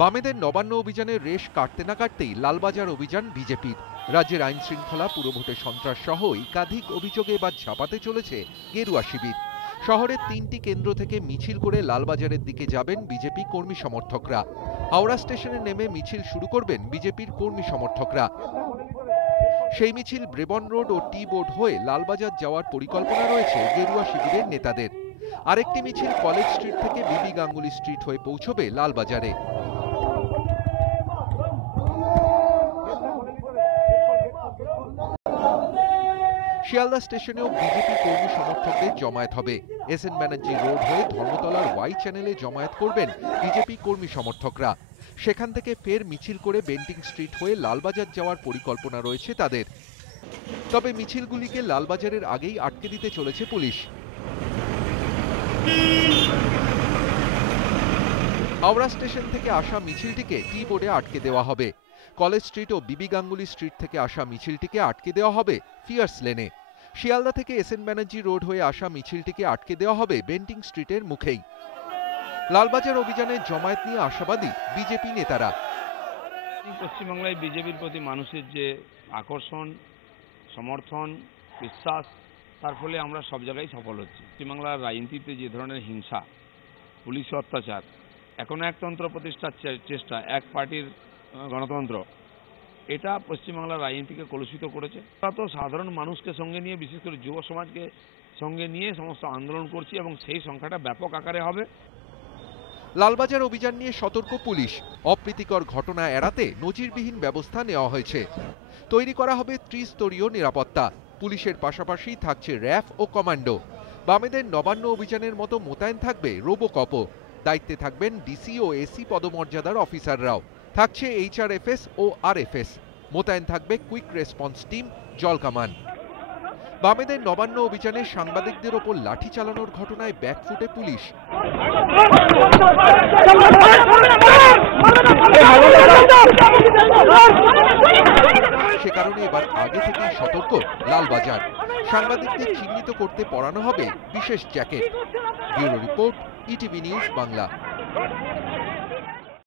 বামেদের নবান্ন অভিযানের রেশ কাটতে না কাটতেই লালবাজার অভিযান বিজেপির। রাজ্যের আইন শৃঙ্খলা, পুরভোটে সন্ত্রাস সহ একাধিক অভিযোগে এবার ঝাঁপাতে চলেছে গেরুয়া শিবির। শহরের 3টি কেন্দ্র থেকে মিছিল করে লালবাজারের দিকে যাবেন বিজেপি কর্মী সমর্থকরা। হাওড়া স্টেশনে নেমে মিছিল শুরু করবেন বিজেপির কর্মী সমর্থকরা। সেই মিছিল ব্রেবন রোড ও টি বোর্ড হয়ে লালবাজার যাওয়ার পরিকল্পনা রয়েছে গেরুয়া শিবিরের নেতাদের। আরেকটি মিছিল কলেজ স্ট্রিট থেকে বিবি গাঙ্গুলি স্ট্রিট হয়ে পৌঁছবে লালবাজারে। শিয়ালদা স্টেশনেও বিজেপি কর্মী সমর্থকদের জমায়েত হবে। এসএন ব্যানার্জি রোড হয়ে ধর্মতলার ওয়াই চ্যানেলে জমায়েত করবেন বিজেপি কর্মী সমর্থকরা। সেখান থেকে ফের মিছিল করে বেন্টিং স্ট্রিট হয়ে লালবাজার যাওয়ার পরিকল্পনা রয়েছে তাদের। তবে মিছিলগুলিকে লালবাজারের আগেই আটকে দিতে চলেছে পুলিশ। হাওড়া স্টেশন থেকে আসা মিছিলটিকে টি বোর্ডে আটকে দেওয়া হবে। কলেজ স্ট্রিট ও বিবি গাঙ্গুলি স্ট্রিট থেকে আসা মিছিলটিকে আটকে দেওয়া হবে ফিয়ার্স লেনে। শিয়ালদা থেকে এসএন ব্যানার্জি রোড হয়ে আসা মিছিলটিকে আটকে দেওয়া হবে বেন্টিং স্ট্রিটের মুখেই। লালবাজার অভিযানের জমায়েত নিয়ে আশাবাদী বিজেপি নেতারা। পশ্চিমবাংলায় বিজেপির প্রতি মানুষের যে আকর্ষণ, সমর্থন, বিশ্বাস, তার ফলে আমরা সব জায়গায় সফল হচ্ছি। পশ্চিমবাংলার রাজনীতিতে যে ধরনের হিংসা, পুলিশ অত্যাচার, এখনো একতন্ত্র প্রতিষ্ঠার চেষ্টা, এক পার্টির গণতন্ত্র, এটা পশ্চিমবাংলার রাজনীতিকে কলুষিত করেছে। আমরা তো সাধারণ মানুষকে সঙ্গে নিয়ে, বিশেষ করে যুব সমাজকে সঙ্গে নিয়ে সমস্ত আন্দোলন করছি এবং সেই সংখ্যাটা ব্যাপক আকারে হবে। লালবাজার অভিযান নিয়ে সতর্ক পুলিশ। অপ্রীতিকর ঘটনা এড়াতে নজিরবিহীন ব্যবস্থা নেওয়া হয়েছে। তৈরি করা হবে ত্রিস্তরীয় নিরাপত্তা। পুলিশের পাশাপাশি থাকছে র্যাফ ও কমান্ডো। বামেদের নবান্ন অভিযানের মতো মোতায়েন থাকবে রোবোকপও। দায়িত্বে থাকবেন ডিসি ও এসি পদমর্যাদার অফিসাররাও। থাকছে এইচআরএফএস ও আরএফএস। মোতায়েন থাকবে কুইক রেসপন্স টিম, জলকামান। বামেদের নবান্ন অভিযানে সাংবাদিকদের ওপর লাঠি চালানোর ঘটনায় ব্যাকফুটে পুলিশ। সে কারণে এবার আগে থেকেই সতর্ক লালবাজার। সাংবাদিকদের চিহ্নিত করতে পরানো হবে বিশেষ jacket. Bureau report, ETV news Bangla.